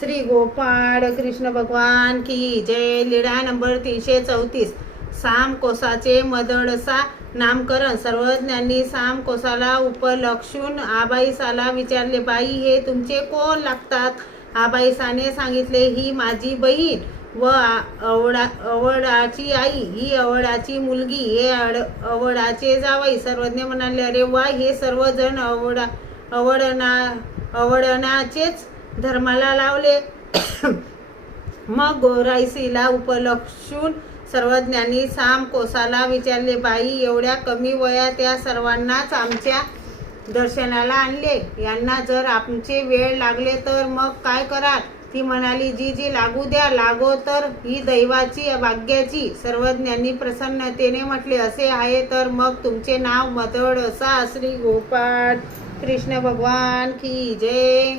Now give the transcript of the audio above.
श्री गोपाळ कृष्ण भगवान की जय। लीळा नंबर 334। सामकोसाचे मदडसा नामकरण। सर्वज्ञांनी सामकोसाला उपलक्षून आबाईसाला विचारले, बाई हे तुमचे कोण लागतात? आबाईसाने सांगितले, ही माझी बहीण व अवळाची आई, ही अवळाची मुलगी, हे अवळाचे जावई। सर्वज्ञ म्हणाले, अरे वा, हे सर्वजण अवळणाचेच धर्माला लावले। मग गोराईसीला उपलक्षून सर्वज्ञांनी सामकोसाला विचारले, बाई एवढ्या कमी वयात या सर्वांनाच आमच्या दर्शनाला आणले, यांना जर आमचे वेळ लागले तर मग काय कराल? ती म्हणाली, जी जी लागू द्या, लागो तर ही दैवाची भाग्याची। सर्वज्ञांनी प्रसन्नतेने म्हटले, असे आहे तर मग तुमचे नाव मदडसा। श्री गोपाळ कृष्ण भगवान की जय।